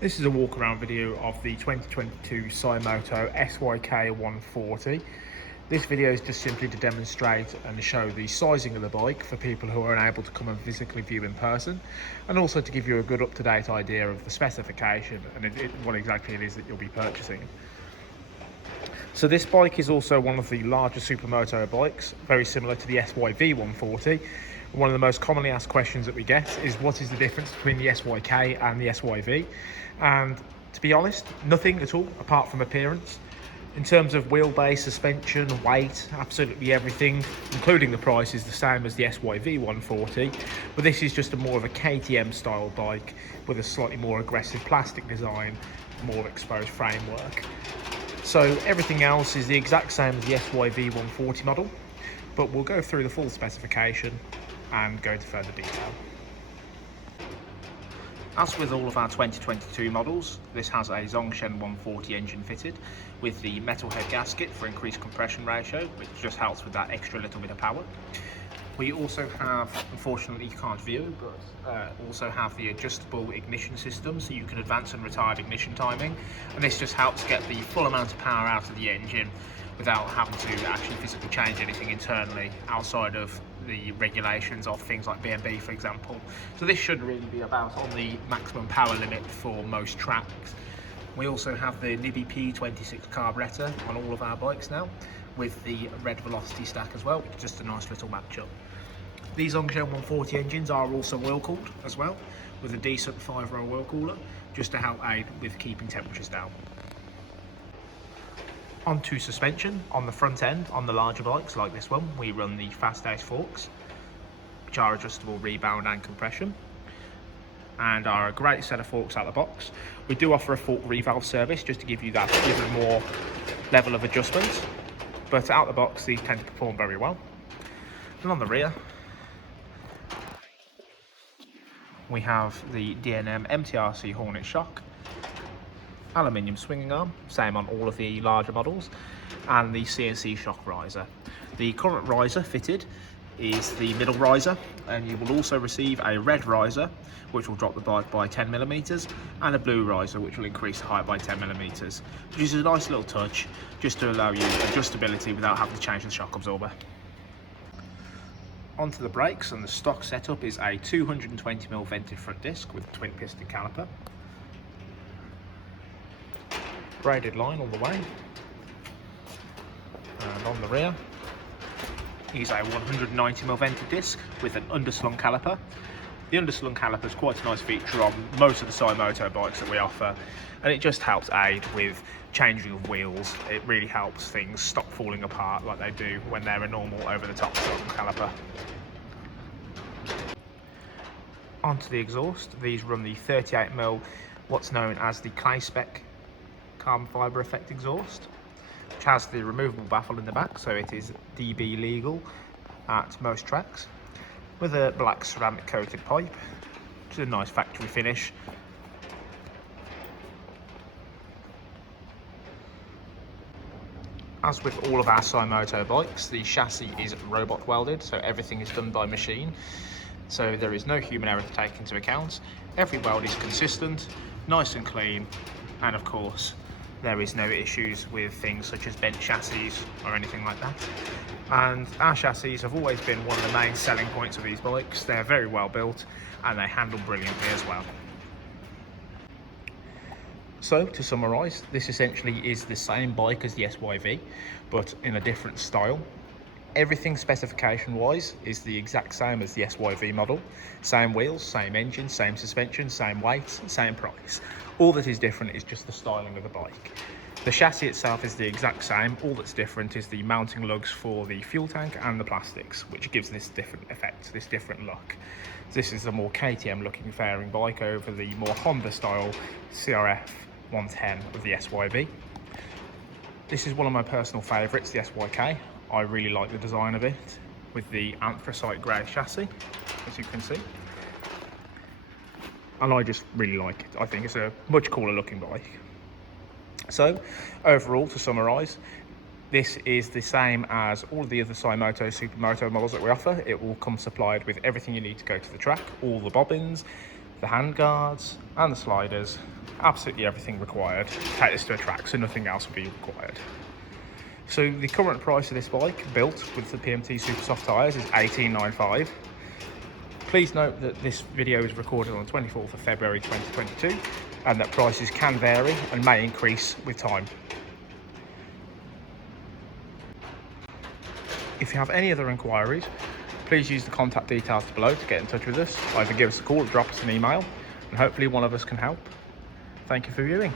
This is a walk around video of the 2022 Symoto SYK-140. This video is just simply to demonstrate and show the sizing of the bike for people who are unable to come and physically view in person, and also to give you a good up-to-date idea of the specification and what exactly it is that you'll be purchasing. So this bike is also one of the larger Supermoto bikes, very similar to the SYV-140. One of the most commonly asked questions that we get is what is the difference between the SYK and the SYV? And to be honest, nothing at all apart from appearance. In terms of wheelbase, suspension, weight, absolutely everything, including the price, is the same as the SYV-140, but this is just more of a KTM style bike with a slightly more aggressive plastic design, more exposed framework. So everything else is the exact same as the SYV-140 model, but we'll go through the full specification and go into further detail. As with all of our 2022 models, this has a Zongshen 140 engine fitted with the metal head gasket for increased compression ratio, which just helps with that extra little bit of power. We also have, unfortunately you can't view, but also have the adjustable ignition system, so you can advance and retard ignition timing, and this just helps get the full amount of power out of the engine without having to actually physically change anything internally outside of the regulations of things like B&B, for example. So this should really be about on the maximum power limit for most tracks. We also have the Nibby P26 carburettor on all of our bikes now, with the red velocity stack as well, which is just a nice little matchup. These Zongshen 140 engines are also oil cooled as well, with a decent 5-row oil cooler, just to help aid with keeping temperatures down. Onto suspension. On the front end, on the larger bikes like this one, we run the Fast Ace forks, which are adjustable rebound and compression, and are a great set of forks out of the box. We do offer a fork revalve service just to give you that even more level of adjustment, but out of the box these tend to perform very well. And on the rear, we have the D&M MTRC Hornet shock, aluminium swinging arm, same on all of the larger models, and the CNC shock riser. The current riser fitted is the middle riser, and you will also receive a red riser which will drop the bike by 10mm, and a blue riser which will increase the height by 10mm, which is a nice little touch just to allow you adjustability without having to change the shock absorber. Onto the brakes, and the stock setup is a 220mm vented front disc with a twin piston caliper. Braided line all the way, and on the rear is a 190mm vented disc with an underslung caliper. The underslung caliper is quite a nice feature on most of the Symoto bikes that we offer, and it just helps aid with changing of wheels. It really helps things stop falling apart like they do when they're a normal over-the-top caliper. Onto the exhaust. These run the 38mm, what's known as the clay spec carbon fibre effect exhaust, which has the removable baffle in the back, so it is DB legal at most tracks, with a black ceramic coated pipe, which is a nice factory finish. As with all of our Symoto bikes, the chassis is robot welded, so everything is done by machine, so there is no human error to take into account. Every weld is consistent, nice and clean, and of course there is no issues with things such as bent chassis or anything like that. And our chassis have always been one of the main selling points of these bikes. They're very well built and they handle brilliantly as well. So to summarise, this essentially is the same bike as the SYV, but in a different style. Everything specification wise is the exact same as the SYV model. Same wheels, same engine, same suspension, same weight, same price. All that is different is just the styling of the bike. The chassis itself is the exact same. All that's different is the mounting lugs for the fuel tank and the plastics, which gives this different effect, this different look. This is a more KTM looking fairing bike over the more Honda style CRF 110 of the SYV. This is one of my personal favourites, the SYK. I really like the design of it with the anthracite grey chassis, as you can see. And I just really like it. I think it's a much cooler looking bike. So overall, to summarise, this is the same as all of the other Symoto Supermoto models that we offer. It will come supplied with everything you need to go to the track, all the bobbins, the hand guards and the sliders, absolutely everything required to take this to a track, so nothing else will be required. So the current price of this bike, built with the PMT Super Soft tyres, is $18.95. Please note that this video is recorded on the 24th of February 2022 and that prices can vary and may increase with time. If you have any other inquiries, please use the contact details below to get in touch with us. Either give us a call or drop us an email, and hopefully one of us can help. Thank you for viewing.